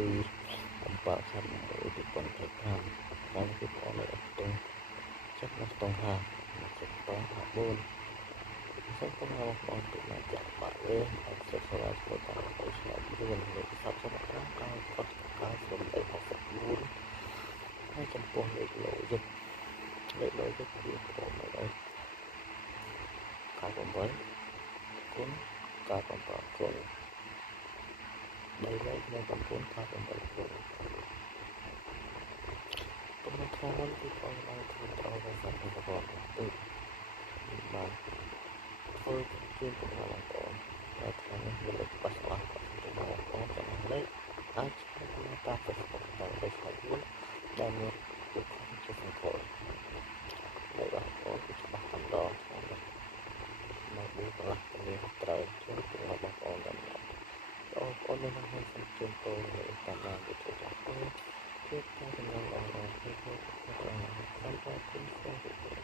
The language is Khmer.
ទីអំបត្តិខាងមួយទីប៉ុនទៅខាងខាងទីប៉ុននៅតុងចាប់នៅតុងហាចាប់តុងហា4សូមបងប្អូនទូមកចាក់បាក់វិញអត់សិក្សាទៅតាមទៅឆ្លាតយួនលេខ35ការកត់ការស្រមលេខ64ហើយចំពោះលេខលោយឹកគឺព្រមនៅការ8គុណការ7គុណ3លេខនៅ9ការ8គុណទំនាក់ទំនងគឺបងបានធ្វើត្រូវដោយសារតែរបស់ទៅបានធ្វើជូនបងប្អូនតែថ្ងៃនេះវាលេខបាក់ច្បាស់ទៅបងប្អូនចំណេះលេខអាចឆ្លងតាម Facebook តាមលេខខ្លះដែលមានជាខុសជាសង្គមហើយបងប្អូនគឺច្បាស់តាមដងមកបួកន្លះទៅនេះត្រូវជូនបងប្អូនតាមបងប្អូនមាននឹងហើយសូមជូនពរនៅតាមដានវិទ្យុរបស់ខ្ញុំជួបតែចំណងអរគុណសូមអរគុណសូមអរគុណ